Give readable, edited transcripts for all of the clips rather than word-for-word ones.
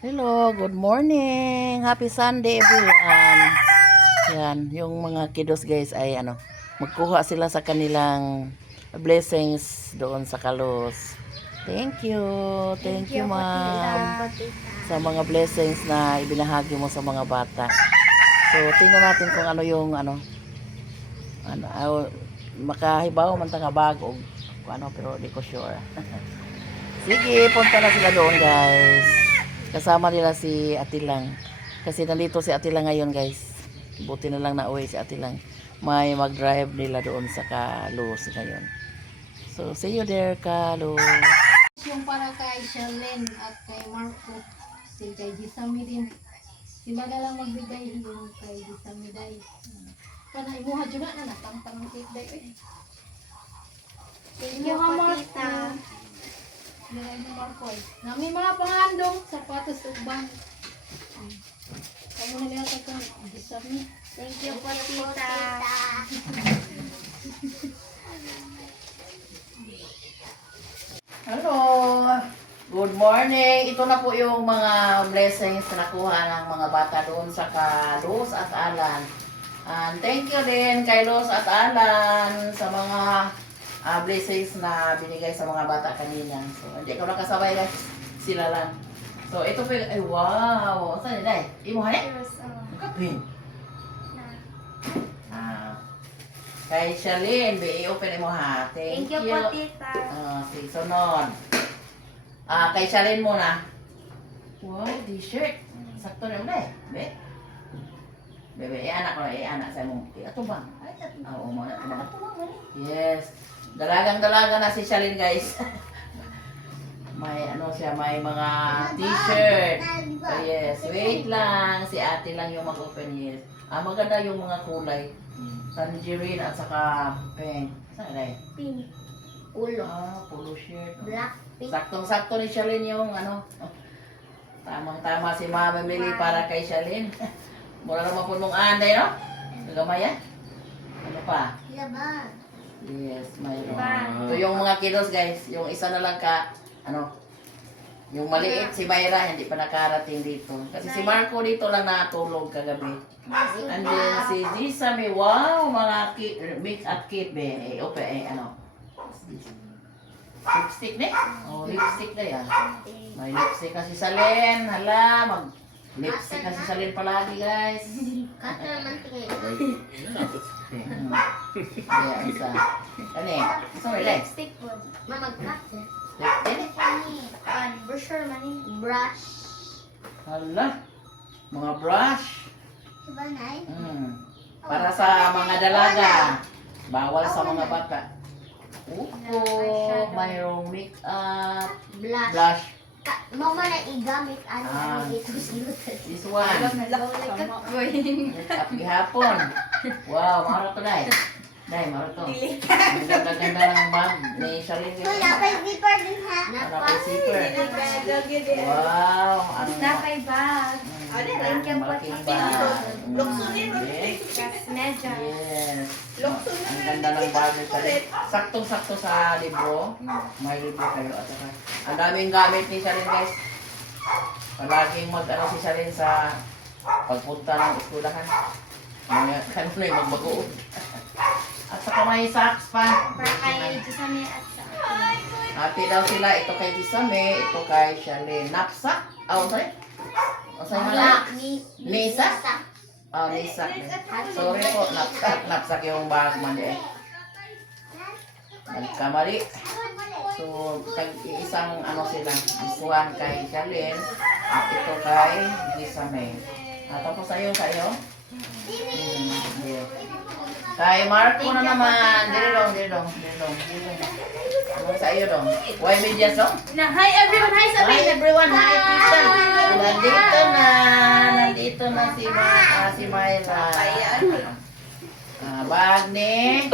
Hello, good morning. Happy Sunday everyone. Yan, yung mga kiddos guys ay magkuha sila sa kanilang blessings doon sa Kalos. Thank you. Thank you, ma'am. Sa mga blessings na ibinahagi mo sa mga bata. So, tingnan natin kung ano yung makahibaw man ta nga bag o kung ano, pero di ko sure. Sige, punta na sila doon guys. Kasama nila si Atilang. Kasi nandito si Atilang ngayon guys. Buti na lang nauwi si Atilang. May mag-drive nila doon sa Kalos ngayon. So, see you there, Kalos. Yung para kay Charlene at kay Marco. Si kay Gisami din. Sila na lang magbigay yung kay Gisami day. Kana imuha dyan na natangtang ng cake day. Thank you, Marco. Nilay ni Marco. Nami mga pangandong, sapatos ubang. Kamu na nila kung Gisami. Thank you po, tita. Hello! Good morning! Ito na po yung mga blessings na nakuha ng mga bata doon sa Kalos at Alan. And thank you din kay Los at Alan sa mga blessings na binigay sa mga bata kanina. So, hindi ko nakasabay guys. Sila lang. So, ito po yung, ay wow! Saan nila eh? Imo hane? Kapin. Kay Charlene, i-open mo ha. Thank you po, tita. Sige, sunod. Kay Charlene muna. Wow, t-shirt. Sakto na mo eh. Bebe, anak ko na, anak sa mo. Ito ba? Oo, muna. Yes. Dalagang-dalaga na si Charlene, guys. May siya, may mga t-shirt. Yes, wait lang. Si ate lang yung mag-open, yes. Maganda yung mga kulay. Tangerine at saka pink. Saan na Pink. Ulo. Polo shirt. Black. Pink. Saktong-sakto ni Charlene yung Tamang-tama si Mama Mili para kay Charlene. Mura naman po mong anday, no? Nagamaya? Ano pa? Laban. Yes, mayroon. Diba? Ito yung mga kiddos, guys. Yung isa na lang yung maliit, si Mayra, hindi pa nakarating dito. Kasi si Marco dito lang natulog kagabi. And then si Gisa, may wow, mga mix at kit, be. Lipstick na lipstick na yan. May lipstick na si Salen. Hala, lipstick na si Salen palagi, guys. Kato naman tingin. Ayan, isa. Ano eh? Isa mo ilay? Lipstick po. Mamagkat. Lipstick? Brusher man eh. Brush. Hala, mga brush. Diba, Nay? Para sa mga dalaga. Bawal sa mga bata. Upo, mayroong make-up, Blush. blush. Mama na igamit ano dito silutan. This one. Make-up gihapon. Wow, maro to dai. Dai, maro to. Ang ganda-ganda ng bag ni Charlene. Napay zipper din ha. Napay zipper. Wow, Napay bag. Thank you po, malaking tita. bag. Medyo. Yes. Ang ganda ng bag ni Charlene. Saktong-sakto sa libro. May libro kayo at saka ang daming gamit ni Charlene, guys. Palaging si Charlene sa pagpunta ng eskwelahan. Kano na yung magbagoon. At saka may socks pa. Para kay Gisami at sa akin. Happy daw sila. Ito kay Gisame, ito kay Charlene. Knapsack? Sorry. Sa'yo Wala. na Nisa? Nisa. Sorry po, knapsack yung bag man eh. Nagkamali. So, isang sila. Isuan kay Charlene. At ito kay Gisame. Tapos sa'yo. Yeah. Kay Marco na naman. Dili dong. Ano sa iyo dong? Why media song? Hi everyone, hi Hi everyone, hi Tita. Nandito na si Myra. Bag ni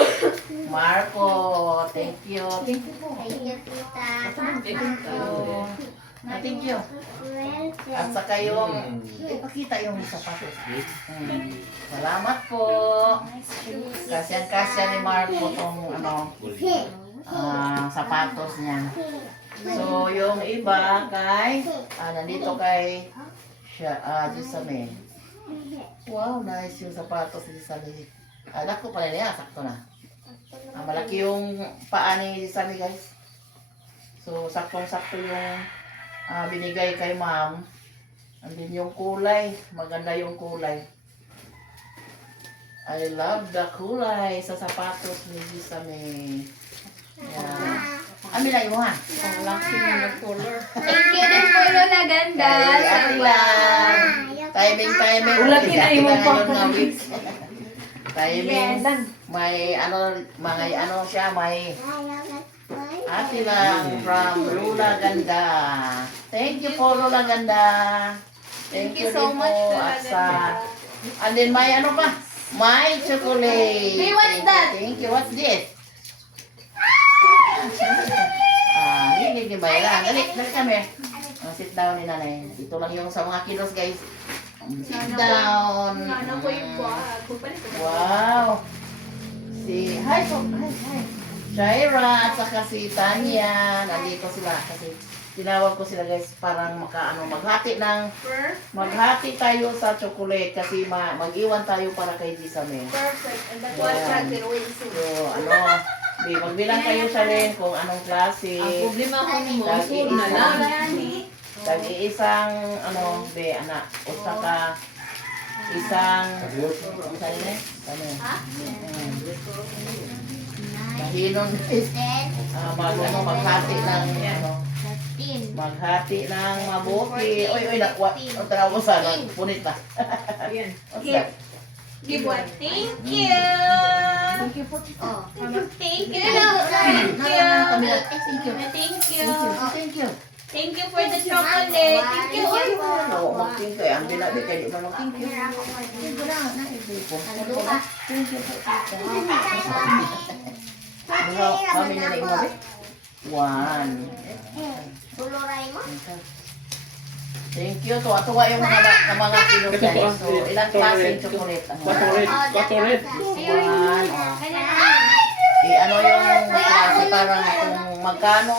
Marco. Thank you. Thank you, tita. Thank you. At saka yung, ipakita yung sapatos. Salamat po. Kasyan ni Marco tong sapatos niya. So, yung iba kay, nandito kay Jessamine. Wow, nice yung sapatos ni Jessamine. Anak ko pala niya, sakto na. Malaki yung paa ni Jessamine, guys. So, saktong-sakto yung binigay kay ma'am. And then yung kulay, maganda yung kulay. I love the kulay sa sapatos ni Jessamine. Yan. Amila mo ha. Ang laki ng color. Thank you din po, Lola Ganda. Ano lang. Timing. Wala kinain mo pa. Timing. May siya, may ate lang from Lola Ganda. Thank you po, Lola Ganda. Thank you so din much, po, Lola Aksa. Ganda. And then may ano pa? May chocolate. Hey, what's that? Thank you. What's this? Hindi ba yan? Dali kami. Sit down ni nanay. Ito lang yung sa mga kilos, guys. Sit down. Sana ko yung buwag. Wow. Hi. Shaira at saka si Tanya. Nandito sila kasi tinawag ko sila, guys, parang maghati tayo sa chocolate kasi mag-iwan tayo para kay Jessamine. Perfect. And that's what what Yeah. Wilson. So, magbilang kayo sa rin kung anong klase. Ang problema ko ni mo, Lagi soon na lang. Tag-iisang, anak, o saka isang, mahinon, maghati ng mabuti. Uy, ang tanaw mo sa, punit na. Ayan. What's that? Give one. Thank you. Thank you po. Thank you. Thank you. Thank you. Thank you for the chocolate. Thank you. Oo, mag-thank you. Ang binabi kayo, di ba mag-thank you? Thank you lang. Thank you po. Kami na na imabi. One. Thank you. Tuwa-tuwa yung mga kilos, guys. So, ilang klaseng chocolate? Chocolate. One. Ano yung klase parang kung magkano?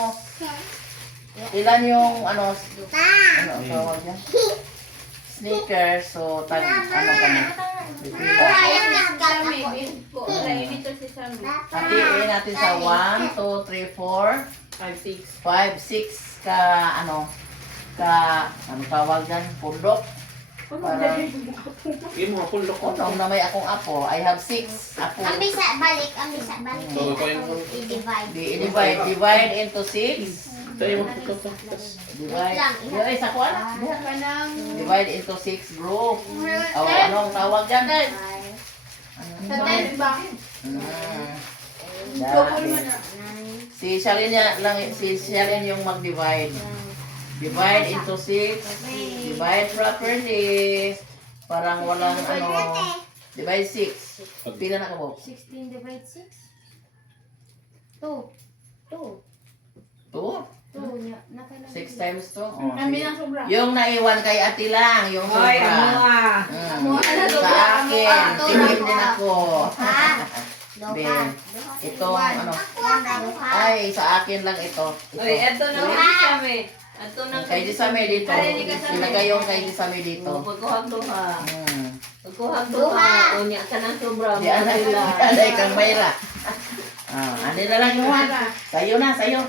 Ilan yung ano tawag yan? Sneakers. So, kami? Hatiin natin sa 1, 2, 3, 4, 5, 6 ano tawag dyan? Pundok. Parang, Yung mga pulok ko. na may akong apo. I have 6 apo. Ang bisa balik. So, ito yung I-divide. Divide into 6. ito yung pulok. Divide. Sa kuwan. Divide into 6 group. O, anong tawag dyan? Si Shalin yung mag-divide. Divide into 6. Divide properly. Parang walang divide 6. Pila na ka mo? 16 divide 6? 2. 2? 2. 6 times 2? Kami na sobra. Yung naiwan kay ate lang, yung sobra. Sa akin, Ito, tingin din ako. Loka. Itong ay, sa akin lang ito. Oy, eto na Loka. kay Jessamine. Eto na Kay Jessamine dito. Ilagay yung kay Jessamine dito. Pagkuhag-duha. Hmm. Pagkuhag-duha. Unya ka ng sobra. Di alay kang Mayra. Ano na lang yung Sayo na, sayo.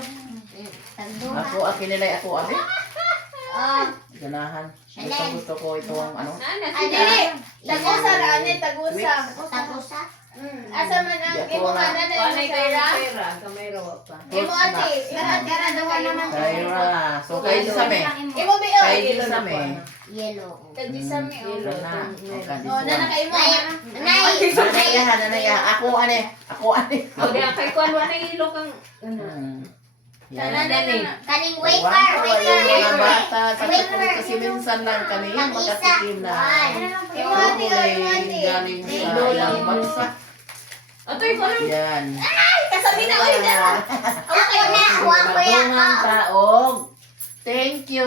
Ako, akinilay ako, abi. Ganahan. Gusto ko itong Tagusa na, tagusa. Tagusa. Asa man ang Di ako imo na- kanan na Panay kayo pera? pera. Kamay rawa pa. Imo ate, gara daw naman. Sayra. So, kay Jessamine. Imo bi o Kay Jessamine. Yellow. Kay Jessamine o. Ito na. Okay, Oh, na kay imo. Nanay. Ako, O, di ang kay Kwan, wala ilo kang... Yan. Kaning Wafer, wafer. yung mga bata, kasi minsan lang kami yung magkatikim na chocolate galing sa ilang bansa. Atoy ko lang. Yan. Kasabi na oy na. Ako na. Ako yan. Madungang taog. Thank you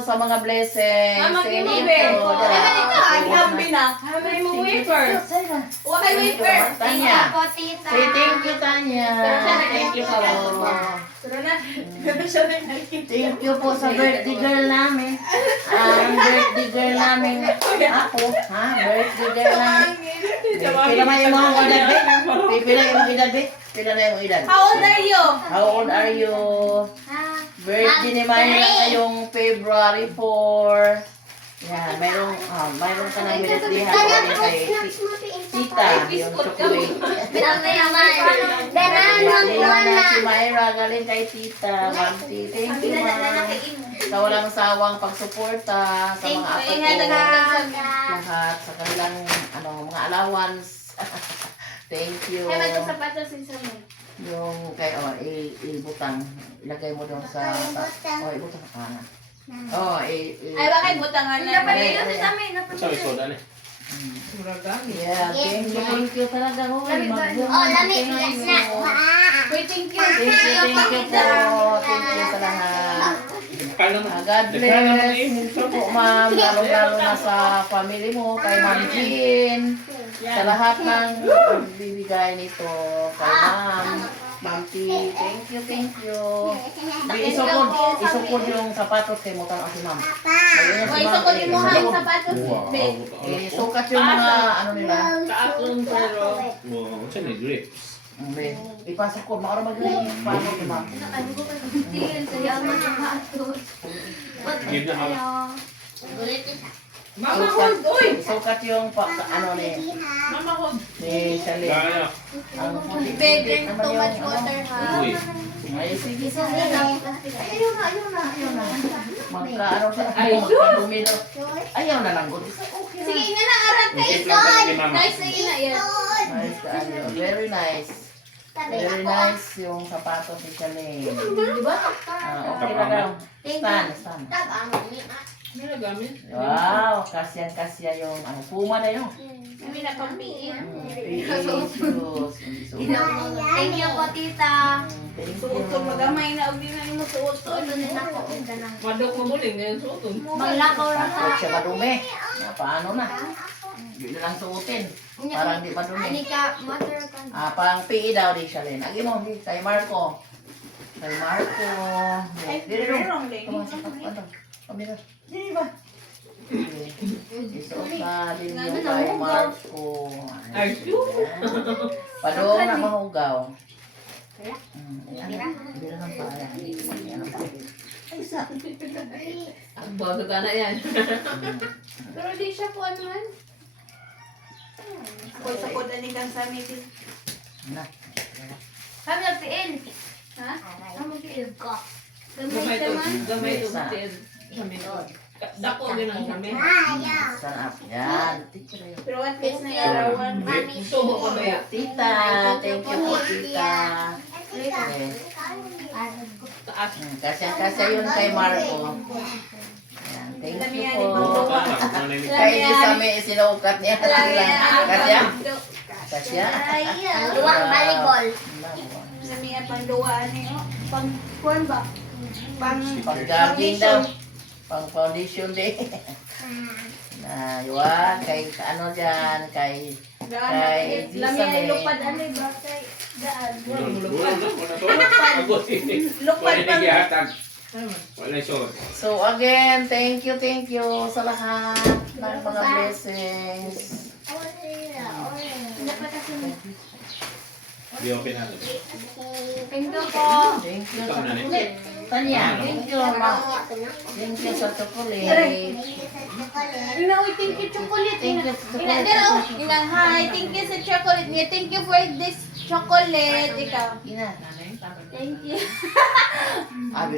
sa mga blessings. Mama, Thank ginubi. you. Gambi na. Hamay mo wafers. Wa kay wafer. Tanya. Ako, tita. Say thank you, Tanya. Thank you, Papa. So Pero na, pero siya rin nakikita. Thank you po sa birthday girl namin. Ang birthday girl namin. Ako, ha? Birthday girl namin. Pila na yung mga edad, be? Pila yung edad, be? Pila na yung edad? How old are you? How old are you? Birthday ni Myra ngayong February 4. Yan, mayroong ka ng birthday galing kay Tita, yung chocolate. Yan na si Myra galing kay Tita. Mamti, thank you, ma'am. Sa walang sawang pagsuporta sa mga apo ko. Lahat sa kanilang mga allowance. Thank you. Ay, may sapatos sa mo. Yung kay ibutang, ilagay mo doon sa ibutang Ay, bakit butangan na? Sabi soda ni. Yeah, thank you talaga ho. lamig na. Wait, thank you. Thank you po. Thank you sa lahat. Kaya naman. God bless. Thank you po, ma'am. Lalo na sa family mo, kay Ma'am Jean. Sa lahat ng bibigay nito kay Ma'am. Ma'am T, thank you. Isukod yung sapatos kay Mutang si Ma'am. Wait, so kung mo ang sapatos, babe. Sukat yung mga nila. Kaatlong pero. Wow, siya ni grips. Ipasok ko, maara mag-ring. Paano kay Ma'am? Give na hawak. Mama, hold, oy! Sukat yung Mama, hold. ni Shalyn. Kaya. Babe, drink too much water, ha? Uy. Ay, sige. Ayun na. Magka-dumi daw. Ayaw na lang. Okay Sige, nga na, arat ka, Give lang kami ni Mama. Guys, sige na, yan. Nice kaayo. Very nice. Very nice yung sapatos ni Shalyn. Okay na daw. Stand. May nagamit. Wow, kasya yung puma na yun. Kami na pampiin. Shoes. Thank you po, tita. Thank Suot ko, you. magamay na, uli na yung suot ko. Madok mo muling ngayon suoton. Maglakaw na Huwag siya madumi. Paano na? Hindi na lang suotin. Para hindi madumi. Anika, mother ka. Pang PE daw di siya rin. Agi mo, kay Marco. Kay Marco. Dili rin. Wrong lady. Pamira. Dili ba? Isuot na din yung kay Marco. Ay, Padong na mahugaw. Hindi na lang pa. Ay, sa. ang bago ka na yan. Pero di siya po ano man. Ako sa koda ni kang sa meeting. Na. Kami nagpiin. Ha? Kami nagpiin ko. Gamay to. Gamay to. Kami to. Dako ganang kami. Stand up. Yan. Teacher na yun. Pero at least na yarawan. Tubo ko ba yan? Tita. Thank you po, tita. Okay. Taas. Kasya yun kay Marco. Yan. Thank you po. Kay Lami di sa may sinukat niya. Kasya? Kasya? Luwang volleyball. Lami ang pangduwaan niyo. Pang-kuan ba? Pang-jogging daw. Pang-foundation day. Na, yun. Kay ano dyan. Kay Lami Elisa ang May. lupad ano ba kay daan. Lupad pa. Wala short. So again, thank you sa lahat ng mga blessings. Di open natin. Thank you po. Thank you sa Ikaw na, chocolate. Tanya, thank you, ma. Thank you sa chocolate. Ina, uy, thank you chocolate. Thank you sa Ina, chocolate. ina, hi, thank you sa chocolate niya. Thank you for this chocolate. Ikaw. Ina. Thank you. Ah,